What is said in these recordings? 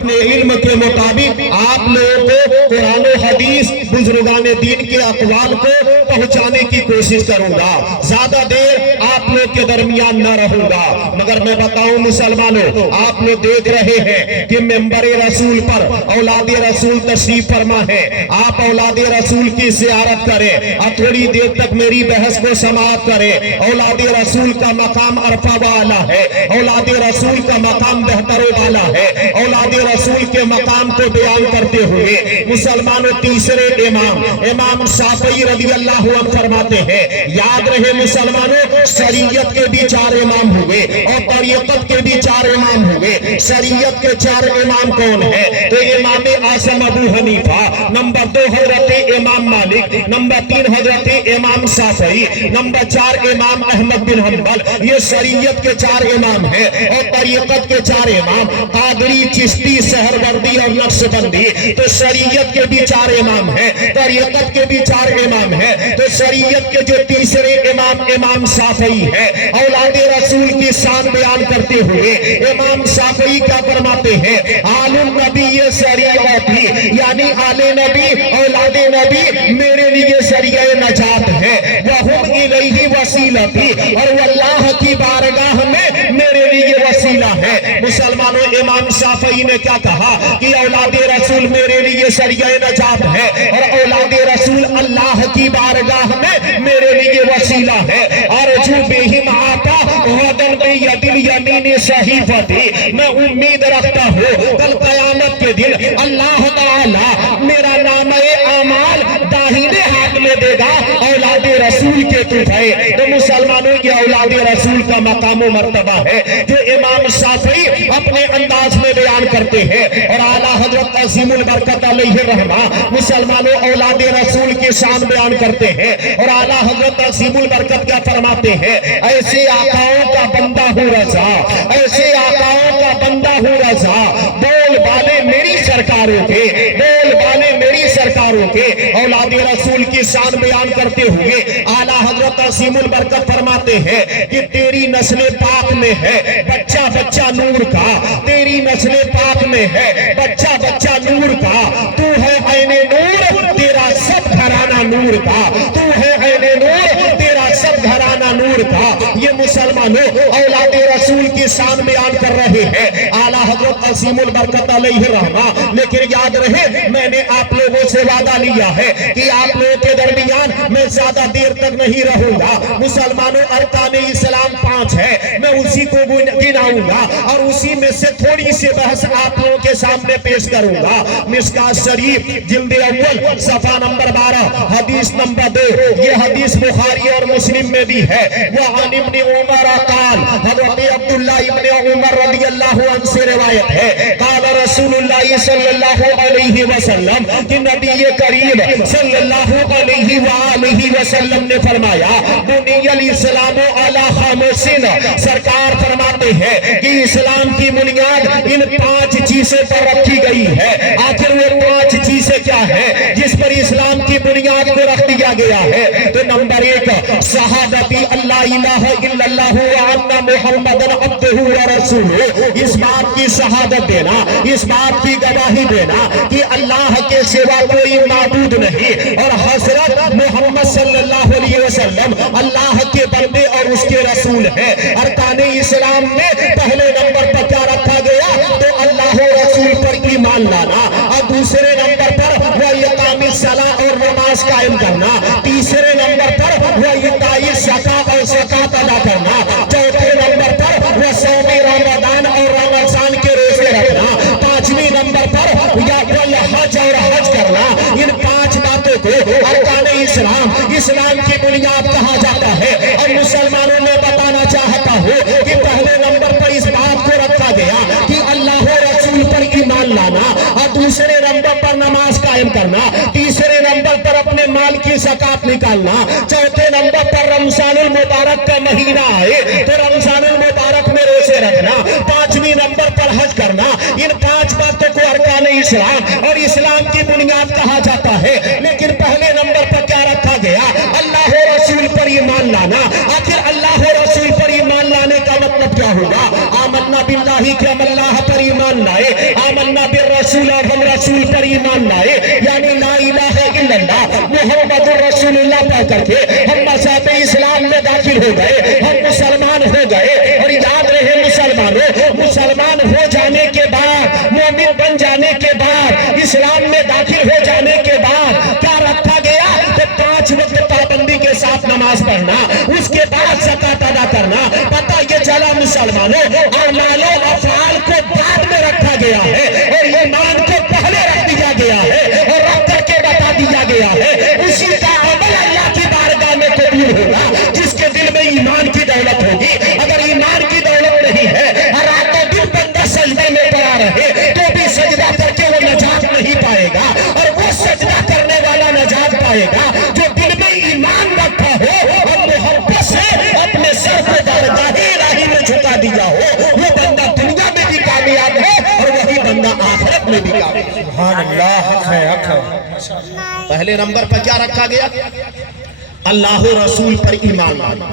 اپنے علم کے مطابق آپ لوگوں کو قرآن و حدیث بزرگان دین کے اقوال کو پہنچانے کی کوشش کروں گا. زیادہ دیر آپ لوگ کے درمیان نہ رہوں گا. مگر میں بتاؤں مسلمانوں، آپ لوگ دیکھ رہے ہیں کہ ممبر رسول پر اولاد رسول تشریف فرما ہے. آپ اولاد رسول کی زیارت کریں اور تھوڑی دیر تک میری بحث کو سماعت کریں. اولاد رسول کا مقام عرفہ والا ہے، اولاد رسول کا مقام بہتر والا ہے. اولاد رسول کے مقام کو بیان کرتے ہوئے مسلمانوں تیسرے امام شافعی رضی اللہ عنہ فرماتے ہیں، یاد رہے مسلمانوں، شریعت کے بھی 4 امام ہوئے اور طریقت کے بھی 4 امام ہوئے. شریعت کے 4 امام کون ہیں؟ تو امام اعظم ابو حنیفہ، نمبر 2 حضرت امام مالک، نمبر 3 حضرت امام شافعی، نمبر 4 امام احمد بن حنبل. یہ شریعت کے 4 امام ہیں. اور طریقت کے 4 امام قادری، چشتی، سہروردی اور نقشبندی. تو شریعت کے بھی 4 امام ہیں، طریقت کے بھی 4 امام ہیں. تو شریعت کے جو تیسرے امام شافعی ہے، اولاد رسول کی شان بیان کرتے ہوئے امام شافعی کیا فرماتے ہیں؟ آل النبی شریعتی، یعنی آل نبی، اولاد نبی میرے لیے ذریعہ نجات ہے. وَهُمْ إِلَيْهِ وَسِيلَتِي، اور واللہ کی بارگاہ میں میرے لیے وسیلہ ہے. مسلمانوں، امام شافعی نے کیا کہا کہ اولاد رسول میرے لیے ذریعہ نجات ہے اور اولاد رسول اللہ کی بارگاہ میں میرے لیے وسیلہ ہے. ارجو بہم آتا غدن بید الیمین صحیفتی، میں امید رکھتا ہوں کل قیامت کے دن اللہ تعالی میرا نام اعمال داہنے ہاتھ میں دے گا اولاد رسول کے طرف. تو مسلمانوں، یہ اولاد رسول کا مقام و مرتبہ ہے جو امام شافعی اپنے انداز میں بیان کرتے ہیں. اور اعلیٰ حضرت عظیم البرکت علیہ رحمہ مسلمانوں اولاد رسول کی شان بیان کرتے ہیں. اور اعلیٰ حضرت عظیم البرکت کیا فرماتے ہیں؟ ایسے آقاؤں کا بندہ ہوں رضا، ایسے آقاؤں کا بندہ ہوں رضا، بول بالے میری سرکاروں کے، بول بالے میری سرکاروں کے. اولاد رسول کی شان بیان کرتے ہوئے اعلیٰ حضرت عظیم البرکت فرماتے ہیں کہ تیری نسل پاک میں ہے بچہ بچہ نور کا، تیری نسل پاک میں ہے بچہ بچہ نور کا. تو ہے عین نور، تیرا سب گھرانہ نور کا. تو ہے عین نور، تیرا سب گھرانہ نور کا. یہ مسلمانوں اولاد رسول کی شان بیان کر رہے ہیں اعلیٰ حضرت عظیم البرکت علیہ رحمہ. لیکن یاد رہے، میں نے آپ لوگوں سے وعدہ لیا ہے کہ آپ لوگوں کے درمیان میں زیادہ دیر تک نہیں رہوں گا. مسلمانوں، ارکان اسلام 5 ہے، میں اسی کو گناؤں گا اور اسی میں سے تھوڑی سی بحث آپ لوگوں کے سامنے پیش کروں گا. مشکات شریف جلد اول صفحہ نمبر 12 حدیث نمبر 2، یہ حدیث بخاری اور مسلم میں بھی ہے. وعن ابن عمر قال، حضرت عبداللہ ابن عمر رضی اللہ عنہ سے روایت ہے، قال رسول اللہ صلی اللہ علیہ وسلم، کہ نبی کریم صلی اللہ علیہ وآلہ وسلم نے فرمایا، بنی الاسلام علی خمسین، سرکار فرماتے ہیں کہ اسلام کی بنیاد ان 5 چیزوں پر رکھی گئی ہے. آخر وہ 5 چیزیں کیا ہے جس پر اسلام کی بنیاد کو رکھ دیا گیا ہے؟ تو نمبر 1، شہادتی اللہ الہ الا اللہ وان محمد عبدہ ورسولہ، اس بات کی شہادت دینا، اس بات کی گواہی دینا کہ اللہ کے سوا کوئی معبود نہیں اور حضرت محمد صلی اللہ علیہ وسلم اللہ کے بندے اور اس کے رسول ہیں. ارکان اسلام میں پہلے نمبر پر کیا رکھا گیا؟ تو اللہ و رسول پر ایمان لانا. اور دوسرے نمبر پر وہ اقام الصلاۃ اور نماز قائم کرنا. تیسرے نمبر پر وہ اعطاء زکات اور زکات ادا کرنا. چوتھے نمبر پر وہ صوم رمضان اور رمضان کے روزے رکھنا. پانچویں نمبر پر یا حج اور حج کرنا. ان 5 باتوں کو ارکان اسلام کی بنیاد کہا جاتا ہے. اور مسلمانوں میں بتانا چاہتا ہوں کہ پہلے نمبر پر اس بات کو رکھا گیا کہ اللہ و رسول پر ایمان لانا، اور دوسرے نمبر پر نماز قائم کرنا. تیسرے نمبر پر اپنے مال کی زکات نکالنا. چوتھے نمبر پر رمضان المبارک کا مہینہ آئے تو رمضان المبارک میں روزے رکھنا. پانچویں نمبر پر حج کرنا. ان 5 باتوں کو ارکان اسلام اور اسلام کی بنیاد کہا جاتا ہے. لیکن پہلے نمبر پر کیا رکھا گیا؟ اللہ و رسول پر ایمان لانا. آخر اللہ و رسول پر ایمان لانے کا مطلب کیا ہوگا؟ آمنا باللہ کہ ہم اللہ پر ایمان لائے، آمنا रसूल और हम रसूल पर ईमान लाए, यानी ला इलाहा इल्लल्लाह मुहम्मदुर रसूलुल्लाह पढ़ करके हम मज़हब इस्लाम में दाखिल हो गए, हम मुसलमान हो गए। और याद रहे मुसलमानों, मुसलमान हो जाने के बाद, मोमिन बन जाने के बाद, इस्लाम में दाखिल हो जाने के बाद क्या रखा गया? तो 5 वक्त पाबंदी के साथ नमाज पढ़ना, उसके बाद ज़कात अदा करना। पता ये चला मुसलमानों, अमालो अफ़आल को बाद में रखा गया है और ईमान को पहले रख दिया गया है और रख करके बता दिया गया है। उसी का अमल अल्लाह की बारगाह में कबूल होगा जिसके दिल में ईमान की दौलत होगी। अगर ईमान की दौलत नहीं है, रातों दिन बंदा सजदे में पड़ा रहे तो भी सजदा करके वो नजात नहीं पाएगा, और वो सजदा करने वाला नजात पाएगा जो दिल में ईमान रखा हो और मोहब्बत से अपने सर को बारगाह इलाही में झुका दिया हो। वो बंदा दुनिया में भी कामयाब है और वही बंदा आखिरत में भी कामयाब है। सुभान अल्लाह, हक है, हक है। पहले नंबर पर क्या रखा गया? अल्लाह रसूल पर ईमान लाना।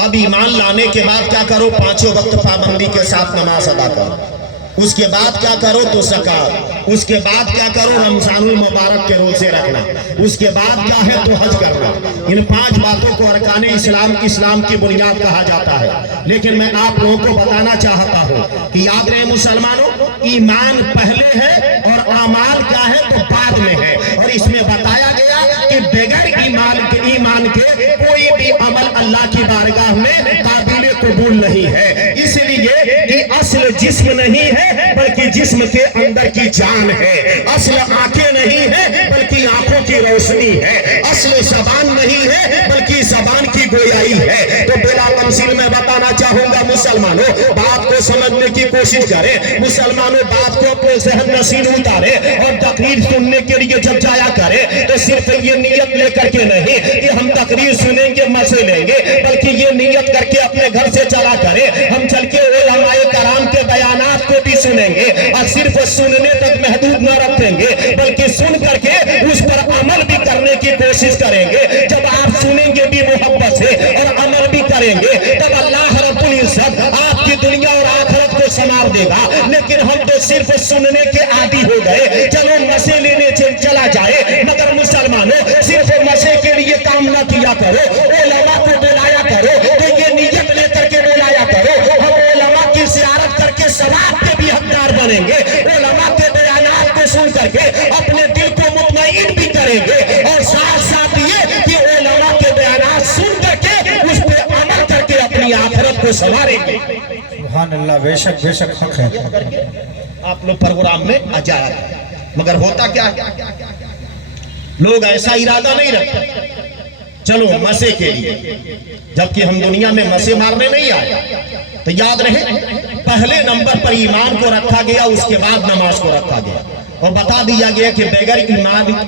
अब ईमान लाने के बाद क्या करो? 5 वक्त पाबंदी के साथ नमाज अदा करो। उसके बाद क्या करो? तो ज़कात। उसके बाद क्या करो? रमजानुल मुबारक के रोजे रखना। उसके बाद क्या है? तो हज करना। इन 5 बातों को अरकाने इस्लाम की बुनियाद कहा जाता है। लेकिन मैं आप लोगों को बताना चाहता हूँ कि याद रहे मुसलमानों, ईमान पहले है और अमाल क्या है? तो बाद में है। और इसमें बताया गया कि बगैर ईमान के कोई भी अमल अल्लाह की बारगाह में काबिल कबूल नहीं है। इसलिए कि असल जिस्म नहीं है बल्कि जिस्म के अंदर की जान है। असल आंखें नहीं है बल्कि आंखों की रोशनी है। असल जबान नहीं है बल्कि जबान की गोयाई है। तो बिला तमसील में बताना चाहूंगा मुसलमानों, बात को समझने की कोशिश करें। मुसलमानों, बात को अपने ज़हन नशीन उतारे और तकरीर सुनने के लिए जब जाया करें तो सिर्फ ये नियत लेकर के नहीं कि हम तकरीर सुनेंगे, मजे लेंगे, बल्कि ये नियत करके अपने घर से चला करें। हम चल के उलमाए कराम के बयानात को भी सुनेंगे और सिर्फ सुनने तक महदूद न रखेंगे बल्कि सुन करके उस पर अमल भी करने की कोशिश करेंगे। जब आप सुनेंगे भी मोहब्बत से और अमल भी करेंगे तब अल्लाह रब्बुल इज्जत आपकी दुनिया और आखिरत को संवार देगा। लेकिन हम तो सिर्फ सुनने के आदी हो गए, चलो मजे लेने चला जाए। मगर मुसलमानों, सिर्फ मजे के लिए काम न किया करो, उलमा को बुलाया करो, तो ये नियत लेकर के बुलाया करो हम उलमा की ज़ियारत करके सवाब के भी हकदार बनेंगे। उलमा के बयानात को सुन करके अपने दिल को मुतमईन भी करेंगे और साथ साथ ये कि उलमा के बयानात सुन करके उस पर अमल करके अपनी आखिरत को संवारेंगे। सुभान अल्लाह, बेशक बेशक हक है। आप लोग प्रोग्राम में आ जाए, मगर होता क्या है? लोग ऐसा इरादा नहीं रखते चलो मजे के लिए, जबकि हम दुनिया में मजे मारने नहीं आए। तो याद रहे, पहले नंबर पर ईमान को रखा गया, उसके बाद नमाज को रखा गया और बता दिया गया कि बगैर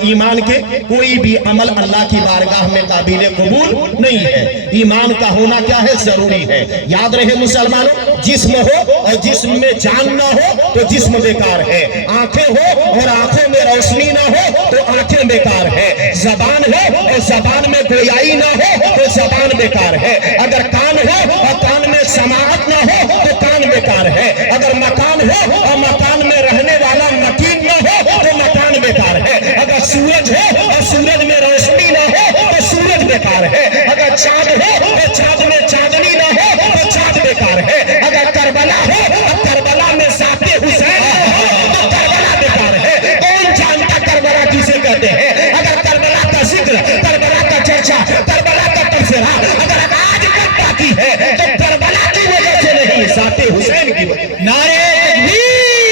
ईमान के कोई भी अमल अल्लाह की बारगाह में काबिल कबूल नहीं है। ईमान का होना क्या है? जरूरी है। याद रहे मुसलमानों, जिस्म हो और जिस्म में जान ना हो तो जिस्म बेकार है। आंखें हो और आंखों में रोशनी ना हो तो आंखें बेकार है। जबान हो और जबान में गोयाई ना हो तो जबान बेकार है। अगर कान हो और कान में समाअत ना हो तो कान बेकार है। अगर मकान हो और मकान में रहने वाला मकीन ना हो तो मकान बेकार है। अगर सूरज हो और सूरज में रोशनी ना हो तो सूरज बेकार है। अगर चांद हो और चांद में चांदनी ना हो तो चांद बेकार है। अगर करबला हो और करबला में ज़ाते हुसैन हो तो करबला बेकार है। कौन जानता करबला किसे कहते हैं? अगर करबला का जिक्र, करबला का चर्चा, करबला का तबसरा अगर आज तक बाकी है तो करबला की वजह से नहीं, ज़ाते हुसैन की वजह। नारे तकबीर,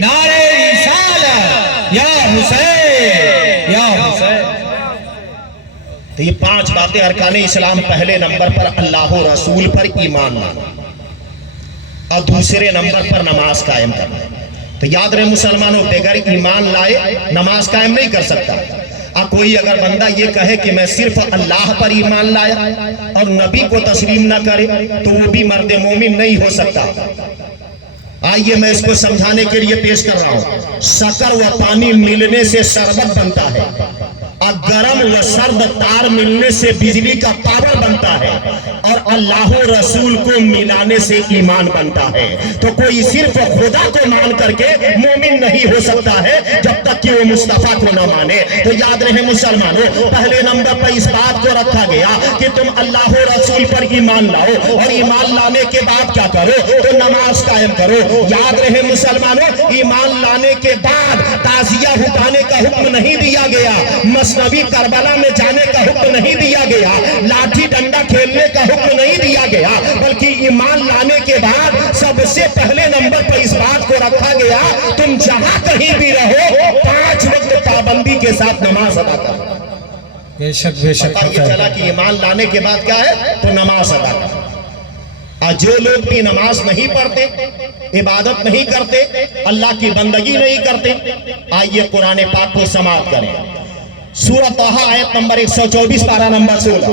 नारे रिसालत, या हुसैन, या हुसैन। तो ये 5 बातें अरकाने इस्लाम। पहले नंबर पर अल्लाह रसूल पर ईमान लाना और दूसरे नंबर पर नमाज कायम करना। तो याद रहे मुसलमानों, बगैर ईमान लाए नमाज कायम नहीं कर सकता। कोई अगर बंदा ये कहे कि मैं सिर्फ अल्लाह पर ईमान लाया और नबी को तस्लीम ना करे तो वो भी मर्द मोमिन नहीं हो सकता। आइए मैं इसको समझाने के लिए पेश कर रहा हूं। शक्कर व पानी मिलने से शरबत बनता है और गरम व सर्द तार मिलने से बिजली का पावर बनता है और अल्लाह रसूल को मिलाने से ईमान बनता है। तो कोई सिर्फ खुदा को मान करके मोमिन नहीं हो सकता है जब तक कि वो मुस्तफा को न माने। तो याद रहे मुसलमानों, पहले नंबर पर इस बात को रखा गया कि तुम अल्लाह रसूल पर ईमान लाओ, और ईमान लाने के बाद क्या करो, तो नमाज कायम करो। याद रहे मुसलमानों, ईमान लाने के बाद ताजिया उठाने का हुक्म नहीं दिया गया, मसनवी करबला में जाने का हुक्म नहीं दिया गया, लाठी डंडा खेलने का हुक्म नहीं दिया गया, बल्कि ईमान लाने के बाद सबसे पहले नंबर पर इस बात को रखा गया, तुम जहां कहीं भी रहो 5 वक्त पाबंदी के साथ नमाज अदा करो। बेशक बेशक पता ये चला कि ईमान लाने के बाद क्या है, तो नमाज अदा करो। और जो लोग भी नमाज नहीं पढ़ते, इबादत नहीं करते, अल्लाह की बंदगी नहीं करते, आइए कुरान पाक को समाप्त करें। सूरह तहा आयत नंबर 124 पारा नंबर 16,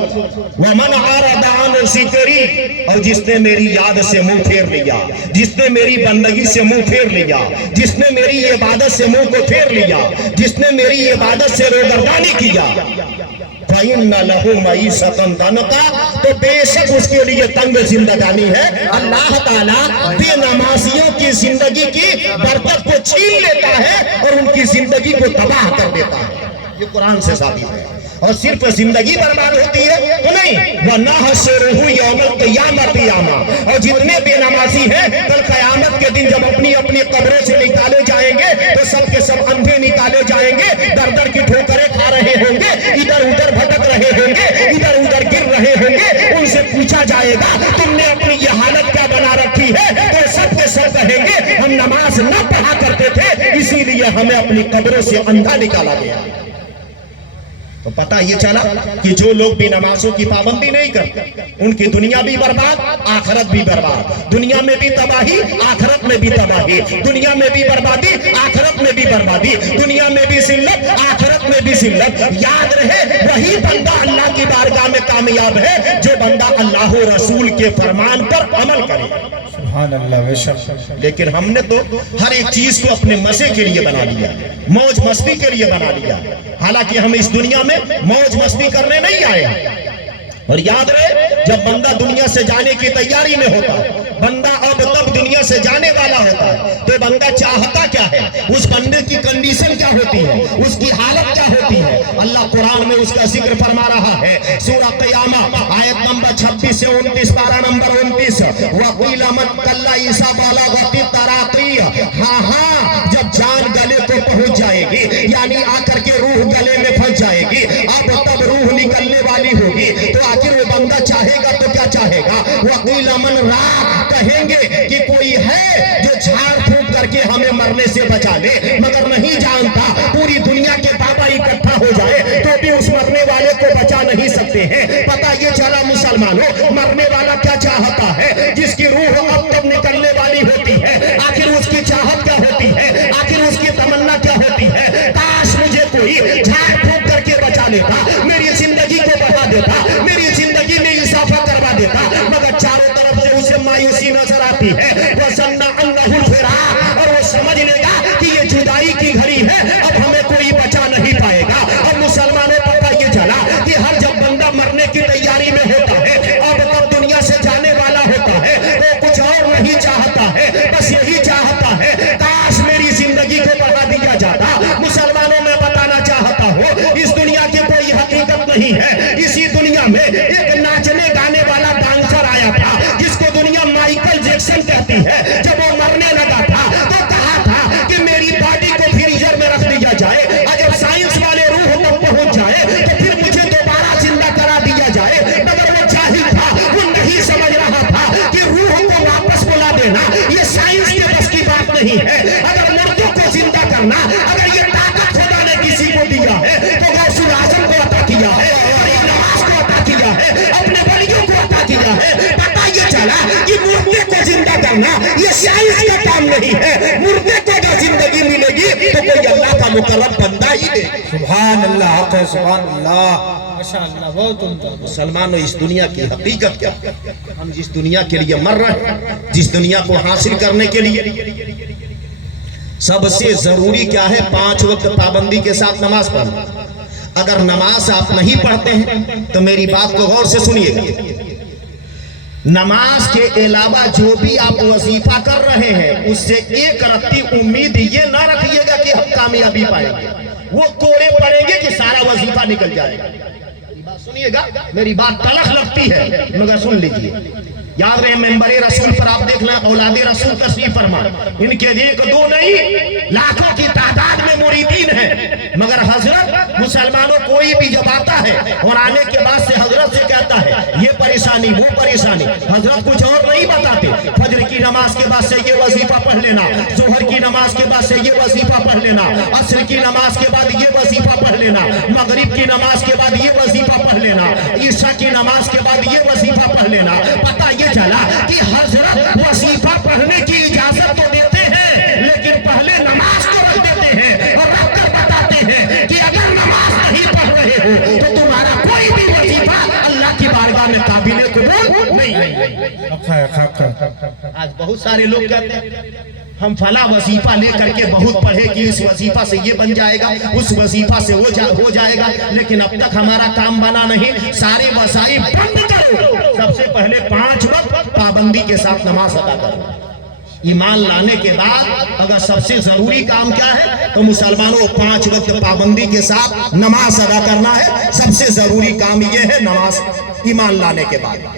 वमन आरदा अन ज़िक्री, और जिसने मेरी याद से मुंह फेर लिया, जिसने मेरी बंदगी से मुंह फेर लिया, जिसने मेरी इबादत से मुंह को फेर लिया, जिसने मेरी इबादत से रोगर्दानी किया, फ़इन्न लहू मईशतन दनका, तो बेशक उसके लिए तंग जिंदगानी है। अल्लाह ताला बेनमाजियों की जिंदगी की बरकत को छीन लेता है और उनकी जिंदगी को तबाह कर देता है। ये कुरान से साबित है। और सिर्फ जिंदगी बर्बाद होती है तो नहीं, वनहशरुहु यौमल क़ियामत यामा, और जितने बेनमाजी हैं कल क़यामत के दिन जब अपनी अपनी कब्रों से निकाले जाएंगे तो सब के सब अंधे निकाले जाएंगे, दर दर की ठोकरें खा रहे होंगे, इधर उधर भटक रहे होंगे, इधर उधर गिर रहे होंगे। उनसे पूछा जाएगा तुमने अपनी ये हालत क्या बना रखी है, तो सब के सब कहेंगे हम नमाज न पढ़ा करते थे, इसीलिए हमें अपनी कब्रों से अंधा निकाला गया। तो पता ये चला कि जो लोग भी नमाजों की पाबंदी नहीं करते, उनकी दुनिया भी बर्बाद, आखिरत भी बर्बाद। दुनिया में भी तबाही, आखिरत में भी तबाही। दुनिया में भी बर्बादी, आखिरत में भी बर्बादी। दुनिया में भी जिल्लत, आखिरत में भी जिल्लत। याद रहे, वही बंदा अल्लाह की बारगाह में कामयाब है जो बंदा अल्लाह रसूल के फरमान पर अमल करे। सुभान अल्लाह, बेशक। लेकिन हमने तो हर एक चीज को अपने मजे के लिए बना लिया, मौज मस्ती के लिए बना लिया। हालांकि हम इस दुनिया में मौज मस्ती करने नहीं आए हैं। और याद रहे, जब बंदा दुनिया से जाने की तैयारी में होता है, बंदा अब तब दुनिया से जाने वाला होता है, तो बंदा चाहता क्या है, उस बंदे की कंडीशन क्या होती है, उसकी हालत क्या होती है, अल्लाह कुरान में उसका जिक्र फरमा रहा है। सूरह क़ियामा आयत नंबर 26 से 29 पारा नंबर 29, वक़ील मन कल्ला ईसा बलगति तराक़ी, हाँ हाँ, जब जान गले को पहुंच जाएगी, यानी आकर के रूह गले में फंस जाएगी, अब तब रूह निकलने वाली होगी, तो आखिर वो बंदा चाहेगा तो क्या चाहेगा, वक़ील मन राह, कहेंगे कि कोई है जो झाड़ फूंक करके हमें मरने से बचा ले, मगर नहीं जानता पूरी दुनिया के बाबा इकट्ठा हो जाए तो भी उस मरने वाले को बचा नहीं सकते हैं। पता ये चला मुसलमानों, मरने वाला क्या चाहता है, जिसकी रूह अब तब निकलने वाली होती है, आखिर उसकी चाहत क्या होती है, आखिर उसकी तमन्ना क्या होती है, काश मुझे कोई झाड़ फूंक करके बचा लेता, मेरी जिंदगी को बढ़ा देता, मेरी जिंदगी में इजाफा करवा देता, मगर चारों तरफ से उसे मायूसी नजर आती है। वज़न्ना अन्नहुल फिराक, और वो समझ लेगा कि ये जुदाई की घड़ी है, अब हमें कोई बचा नहीं पाएगा। अब मुसलमानों पता ये चला कि हर जब बंदा मरने की तैयारी में होता है, अब तब दुनिया से जाने वाला होता है, वो कुछ और नहीं चाहता है, बस यही चाहता है काश मेरी जिंदगी को बढ़ा दिया जाता। मुसलमानों में बताना चाहता हूँ, इस दुनिया की कोई हकीकत नहीं है। इसी दुनिया में एक नाचने गाने वाला डांसर आया था, जिसको दुनिया माइकल जैक्सन कहती है। जब वो मरने लगा था तो कहा था कि मेरी बॉडी को फ्रीजर में रख दिया जाए, और जब साइंस वाले रूह तक पहुंच जाए तो फिर मुझे दोबारा जिंदा करा दिया जाए। मगर वो जाहिल था, वो नहीं समझ रहा था कि रूह को वापस बुला देना ये साइंस के बस की बात नहीं है। अगर मुर्दों को जिंदा करना, अगर ये ताकत खुदा ने किसी को दिया है तो गौसुल आज़म को अता किया है, नवाज को अता किया है, अपने वलियों को अता किया है। पता ये चला कि मुर्दे को जिंदा करना ये साइंस का काम नहीं है। मुर्दे को अगर जिंदगी मिलेगी तो कोई अल्लाह का मुकर्रम बंदा ही दे। सुभान अल्लाह, हक है, सुभान अल्लाह, माशाअल्लाह, बहुत उम्दा। मुसलमानों, इस दुनिया की हकीकत क्या, हम जिस दुनिया के लिए मर रहे हैं, जिस दुनिया को हासिल करने के लिए सबसे जरूरी क्या है, 5 वक्त पाबंदी के साथ नमाज पढ़ना। اگر نماز آپ نہیں پڑھتے ہیں تو میری بات کو غور سے سنیے گا، نماز کے علاوہ جو بھی آپ وظیفہ کر رہے ہیں اس سے ایک رتی امید یہ نہ رکھیے گا کہ ہم کامیابی پائیں گے، وہ کوڑے پڑیں گے کہ سارا وظیفہ نکل جائے گا۔ سنیے گا، میری بات تلخ لگتی ہے مگر سن لیجئے، یاد رہے ممبر رسول پر آپ دیکھنا اولاد رسول تشریف فرما، ان کے ایک دو نہیں لاکھوں کی تعداد میں مریدین ہیں، مگر حضرت مسلمانوں کوئی بھی جب آتا ہے اور آنے کے بعد سے حضرت سے کہتا ہے یہ پریشانی وہ پریشانی، حضرت کچھ اور نہیں بتاتے، فجر کی نماز کے بعد سے یہ وظیفہ پڑھ لینا، ظہر کی نماز کے بعد سے یہ وظیفہ پڑھ لینا، عصر کی نماز کے بعد یہ وظیفہ پڑھ لینا، مغرب کی نماز کے بعد یہ وظیفہ پڑھ لینا، عشاء کی نماز کے بعد یہ وظیفہ پڑھ لینا۔ پتہ یہ چلا کہ حضرت وظیفہ پڑھنے کی اجازت تو دیتے ہیں لیکن پہلے نماز کو رکھ دیتے ہیں اور رکھ کر بتاتے ہیں کہ اگر نماز نہیں پڑھ رہے ہو تو تمہارا کوئی بھی وظیفہ اللہ کی بارگاہ میں قابل قبول نہیں ہے۔ آج بہت سارے لوگ کہتے ہیں ہم فلاں وظیفہ لے کر کے بہت پڑھے کہ اس وظیفہ سے یہ بن جائے گا، اس وظیفہ سے ہو جائے گا، لیکن اب تک ہمارا کام بنا نہیں۔ سارے وظائف بند کرو، سب سے پہلے 5 وقت پابندی کے ساتھ نماز ادا کرو۔ ایمان لانے کے بعد اگر سب سے ضروری کام کیا ہے تو مسلمانوں 5 وقت پابندی کے ساتھ نماز ادا کرنا ہے، سب سے ضروری کام یہ ہے نماز ایمان لانے کے بعد۔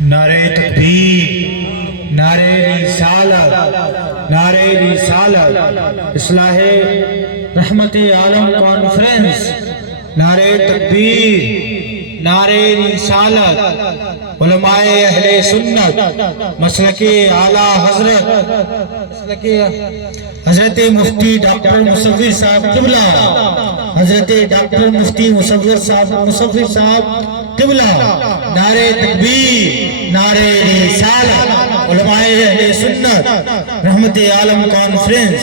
نعرہ تکبیر، نعرہ رسالت، نعرہ رسالت، اصلاح رحمت عالم کانفرنس، نعرہ تکبیر، نعرہ رسالت، علماء اہل سنت، مسلک اعلیٰ حضرت مفتی ڈاکٹر مصور صاحب قبلہ، حضرت ڈاکٹر مفتی مصور صاحب قبلہ، نعرہ تکبیر، نعرہ رسالت، علماء اہل سنت، رحمت عالم کانفرنس۔